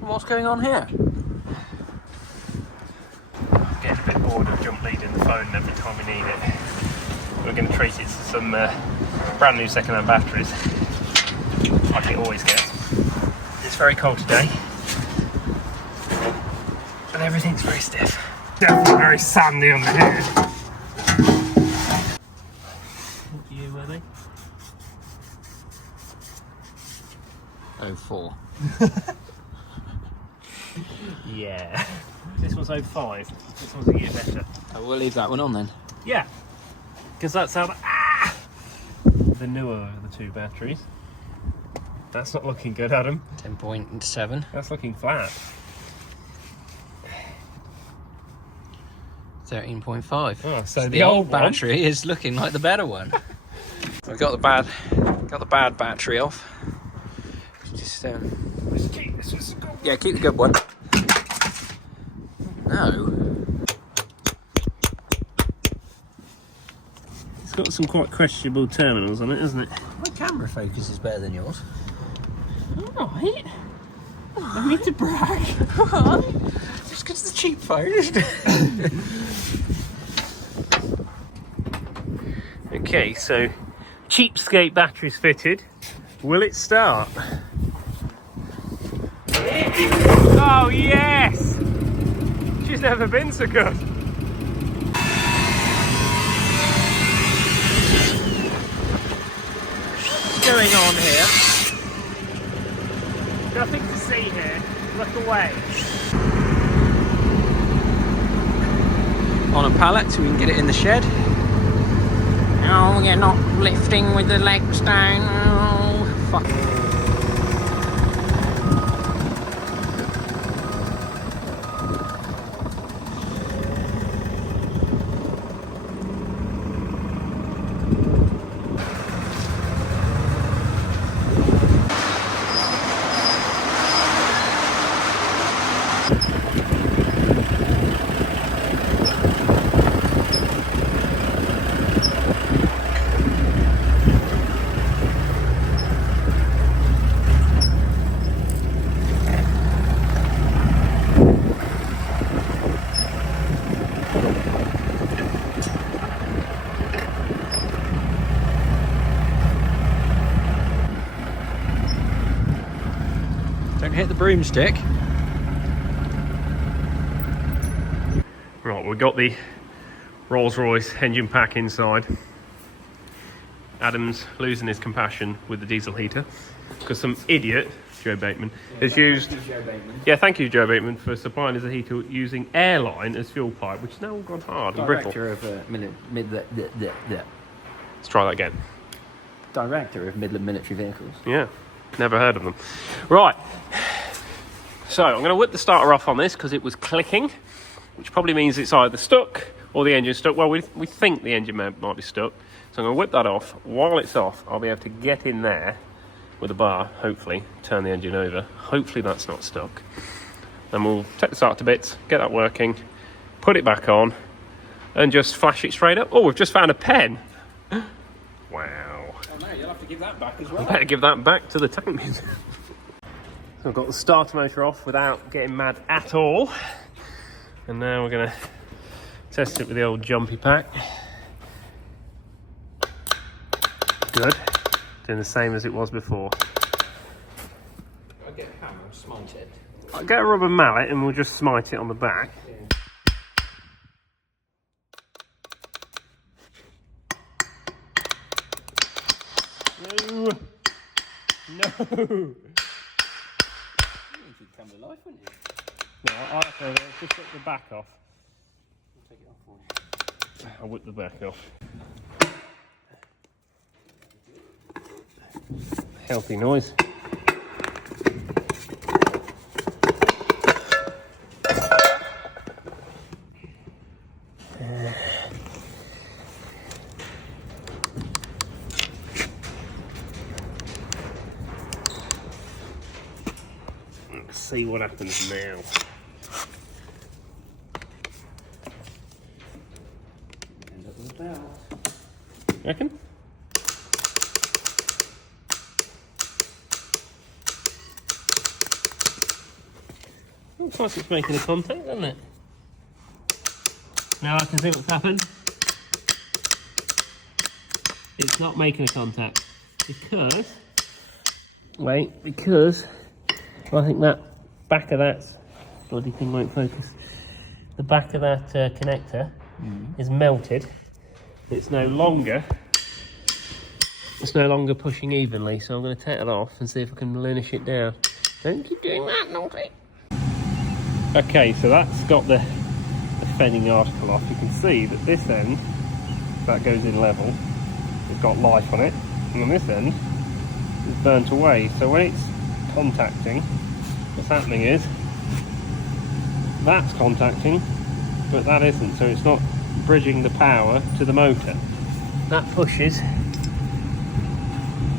What's going on here? I'm getting a bit bored of jump leading the phone every time we need it. We're going to treat it to some brand new second-hand batteries, like it always gets. It's very cold today, and everything's very stiff. Definitely very sandy on the head. What year were they? 04. Yeah. This one's 05. This one's a year better. Oh, we'll leave that one on then. Yeah, because that's how the newer of the two batteries. That's not looking good, Adam. 10.7. That's looking flat. 13.5. Oh, so the old battery is looking like the better one. We've got the bad battery off. Just Let's keep this as a good one. yeah, keep the good one. No. It's got some quite questionable terminals on it, hasn't it? My camera focus is better than yours. Alright. I need to brag. Just because it's a cheap phone, isn't it? Okay, so cheapskate batteries fitted. Will it start? Oh yes! She's never been so good. What's going on here? Nothing to see here. Look away. On a pallet so we can get it in the shed. Oh, you're not lifting with the legs down. Oh, fuck. Don't hit the broomstick. Right, we've got the Rolls-Royce engine pack inside. Adam's losing his compassion with the diesel heater because some idiot, Joe Bateman, has used... Yeah, thank you, Joe Bateman, for supplying us a heater using airline as fuel pipe, which has now gone hard and brittle. Director of Let's try that again. Director of Midland Military Vehicles. Yeah, never heard of them. Right, so I'm going to whip the starter off on this because it was clicking, which probably means it's either stuck or the engine's stuck. Well, we think the engine might be stuck. So I'm going to whip that off. While it's off, I'll be able to get in there with a bar, hopefully, turn the engine over. Hopefully that's not stuck. Then we'll take the starter to bits, get that working, put it back on, and just flash it straight up. Oh, we've just found a pen. Wow. Oh no, you'll have to give that back as well. I better give that back to the tank museum. So I've got the starter motor off without getting mad at all. And now we're going to test it with the old jumpy pack. Good. Doing the same as it was before. I'll get a hammer and smite it. I'll get a rubber mallet and we'll just smite it on the back. No! No! You should come to life, wouldn't you? No, I'll have to just get the back off. I'll take it off for you. I'll whip the back off. Healthy noise. Let's see what happens now. End up with a bell. Reckon? Looks like it's making a contact, doesn't it? Now I can see what's happened. It's not making a contact because I think that back of that bloody thing won't focus. The back of that connector is melted. It's no longer pushing evenly, so I'm going to take it off and see if I can linish it down. Don't keep doing that, naughty. Okay, so that's got the fending article off. You can see that this end, that goes in level, it's got life on it, and on this end, it's burnt away. So when it's contacting, what's happening is, that's contacting, but that isn't, so it's not bridging the power to the motor. That pushes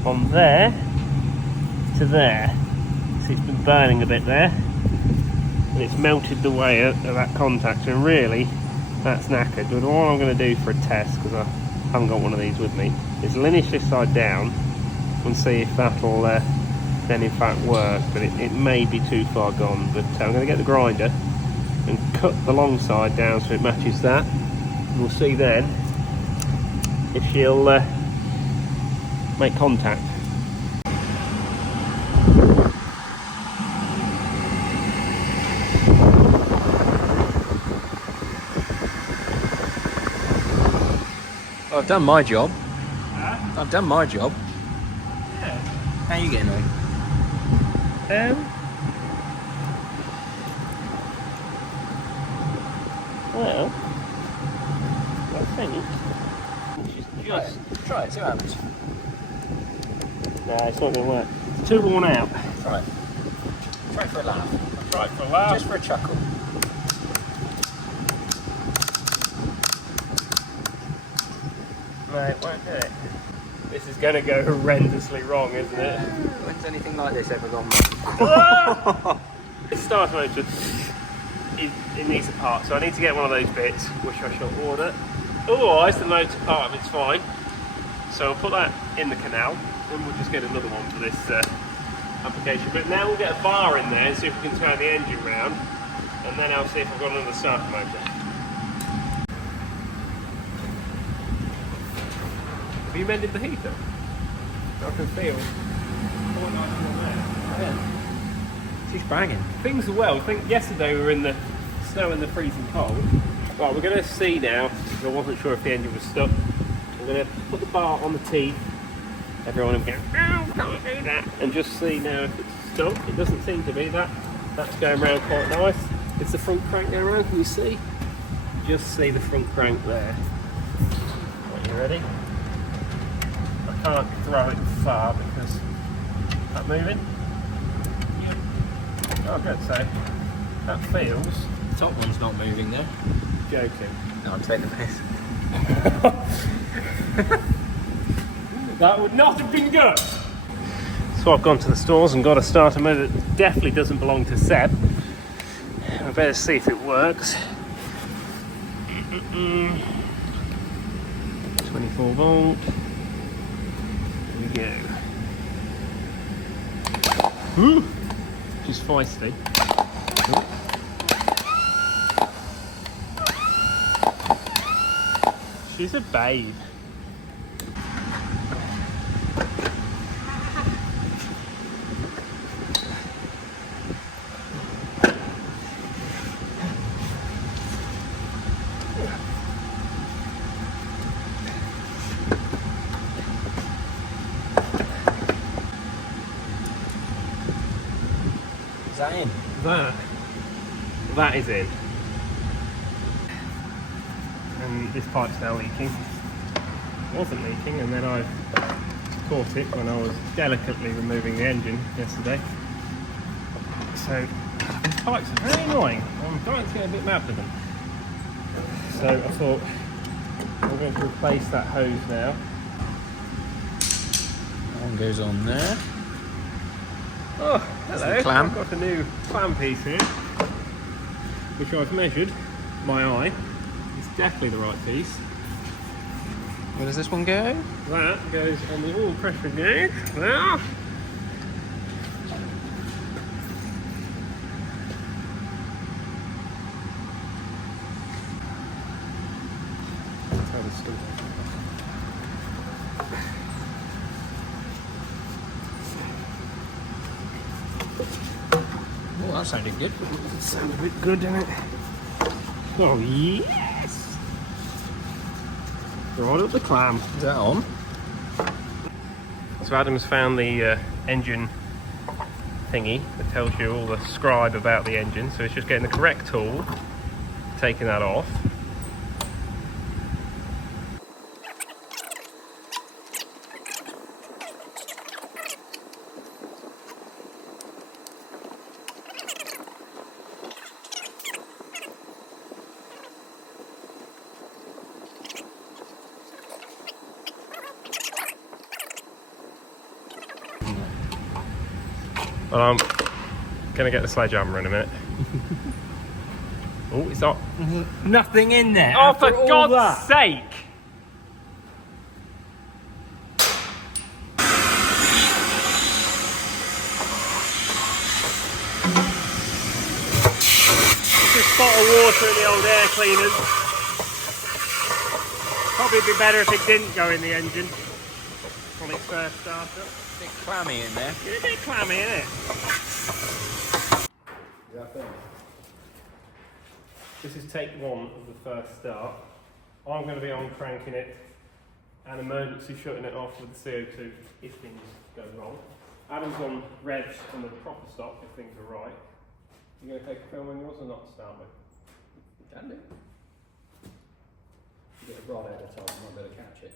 from there to there. So it's been burning a bit there, and it's melted the way of that contactor, and really that's knackered. But what I'm going to do for a test, because I haven't got one of these with me, is linish this side down and see if that'll then in fact work, but it may be too far gone. But I'm going to get the grinder and cut the long side down so it matches that, and we'll see then if she'll make contact. Well, I've done my job. Huh? I've done my job. Yeah. How are you getting on? Well, I think Try it, see what happens. No, it's not going to work. It's too worn out. Try it. Try it for a laugh. I'll try it for a laugh. Just for a chuckle. No, it won't do it. This is going to go horrendously wrong, isn't it? When's anything like this ever gone wrong? This starter motor, it needs a part, so I need to get one of those bits, which I shall order. Otherwise, the motor part of it's fine. So I'll put that in the canal, and we'll just get another one for this application. But now we'll get a bar in there and see if we can turn the engine round, and then I'll see if I've got another starter motor. Have you mended the heater? I can feel quite nice on there. Yeah. She's banging. Things are well. I think yesterday we were in the snow and the freezing cold. Right, we're going to see now, because I wasn't sure if the engine was stuck. I'm going to put the bar on the teeth. Everyone will go, oh, can't do that. And just see now if it's stuck. It doesn't seem to be that. That's going round quite nice. It's the front crank going around, can you see? Just see the front crank there. Right, you ready? I can't throw it far because that moving. Oh, good. So that feels. The top one's not moving there. Joking. No, I'm taking the piss. That would not have been good. So I've gone to the stores and got a starter motor that definitely doesn't belong to Seb. I better see if it works. 24 volt. Here we go. Ooh, she's feisty. She's a babe. Is that in? That is in. And this pipe's now leaking. It wasn't leaking, and then I caught it when I was delicately removing the engine yesterday. So these pipes are very annoying. I'm starting to get a bit mad with them. So I thought I'm going to replace that hose now. One goes on there. Oh, hello. The clamp. I've got a new clamp piece here, which I've measured. My eye. It's definitely the right piece. Where does this one go? That goes on the oil pressure gauge. There. system. Oh, that sounded good. It sounds a bit good, doesn't it? Oh, yes! Right up the clam. Is that on? So Adam's found the engine thingy that tells you all the scribe about the engine. So it's just getting the correct tool, taking that off. Well, I'm going to get the sledgehammer in a minute. Oh, it's not. Nothing in there. Oh, for God's sake! Just a spot of water in the old air cleaners. Probably be better if it didn't go in the engine on its first start-up. A bit clammy in there. It's a bit clammy, isn't it? This is take one of the first start. I'm going to be on cranking it and emergency shutting it off with the CO2 if things go wrong. Adam's on revs and the proper stop if things are right. You going to take a film on yours or not to start with? Can do. Get a rod out of the top, I might be able to catch it.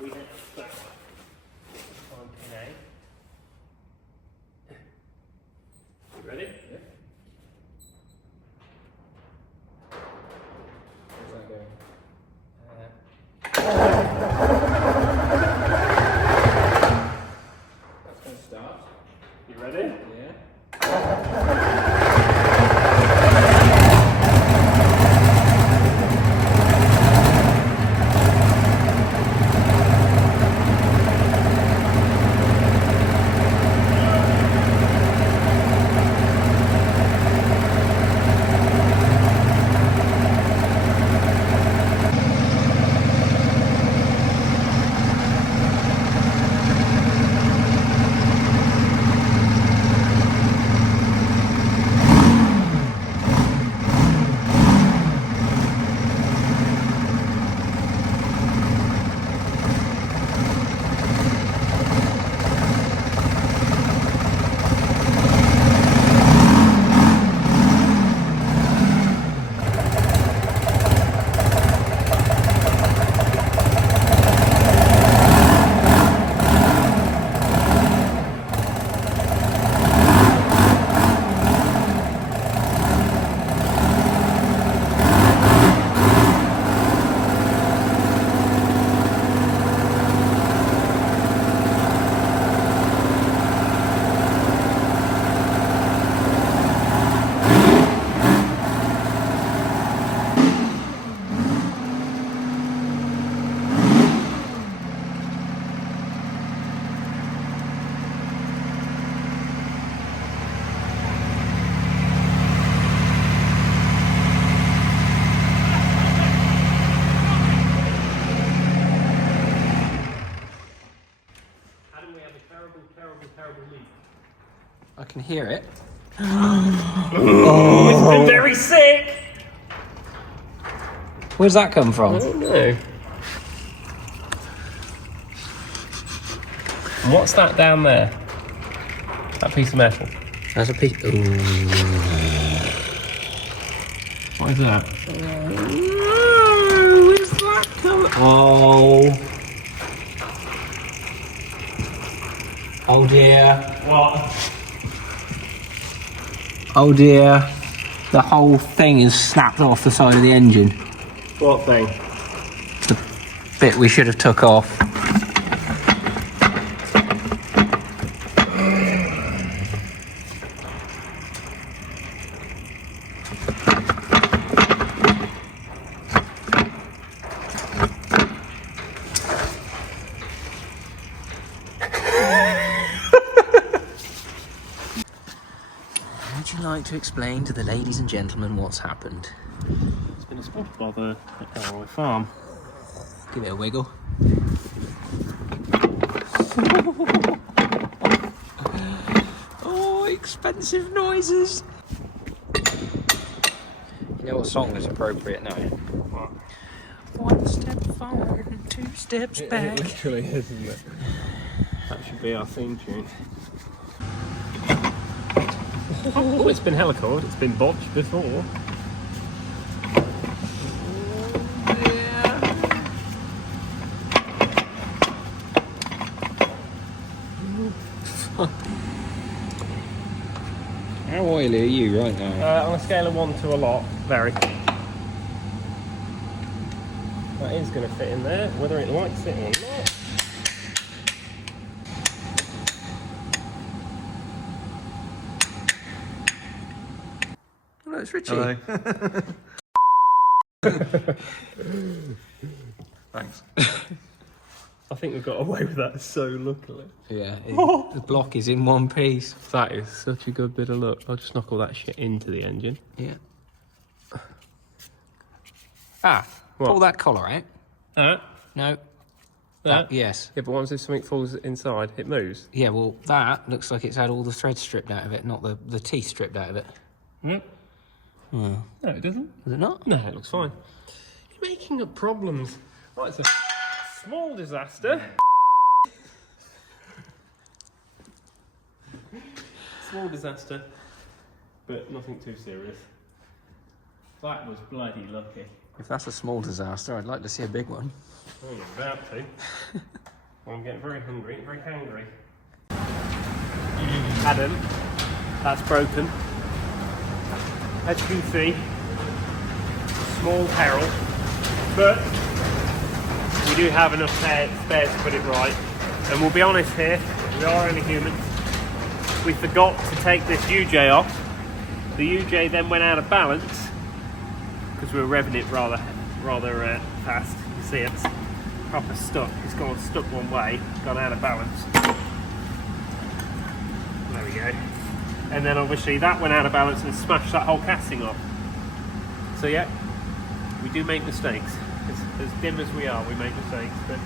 We hit that one. On pin A. You ready? Yeah. Where's that going? That's going to start. You ready? Yeah. I can hear it. Oh, it's been very sick! Where's that come from? I don't know. And what's that down there? That piece of metal. That's a piece. Ooh. What is that? Where's that coming? Oh. Oh dear. What? Oh dear. The whole thing is snapped off the side of the engine. What thing? The bit we should have took off. Would you like to explain to the ladies and gentlemen what's happened? It's been spotted by the Rolls-Royce farm. Give it a wiggle. Oh, expensive noises. You know what song is appropriate now? What? One step forward and 2 steps back. It literally is, isn't it? That should be our theme tune. Oh, it's been helicored. It's been botched before. How oily are you right now? On a scale of 1 to a lot, very. That is going to fit in there, whether it likes it or not. Hello, it's Richie. Hello. Thanks. I think we've got away with that so luckily. Yeah, the block is in one piece. That is such a good bit of luck. I'll just knock all that shit into the engine. Yeah. Ah, What? pull that collar out. That? No. That? Yes. Yeah, but once something falls inside, it moves. Yeah, well, that looks like it's had all the threads stripped out of it, not the teeth stripped out of it. Hmm? Oh. No, it doesn't. Is it not? No, it looks fine. You're making up problems. Right, it's a small disaster. Small disaster, but nothing too serious. That was bloody lucky. If that's a small disaster, I'd like to see a big one. Oh, you're about to. I'm getting very hungry, very hangry. Adam, that's broken. As you can see, small peril, but we do have enough spares to put it right. And we'll be honest here, we are only humans. We forgot to take this UJ off. The UJ then went out of balance because we were revving it rather fast. You see it's proper stuck. It's gone stuck one way, gone out of balance. There we go. And then obviously that went out of balance and smashed that whole casting off. So yeah, we do make mistakes. As dim as we are, we make mistakes. But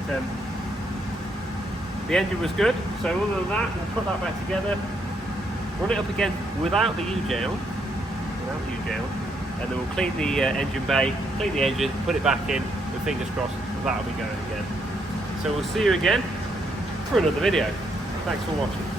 the engine was good. So other than that, we'll put that back together, run it up again without the UJ on, and then we'll clean the engine bay, clean the engine, put it back in, with fingers crossed that'll be going again. So we'll see you again for another video. Thanks for watching.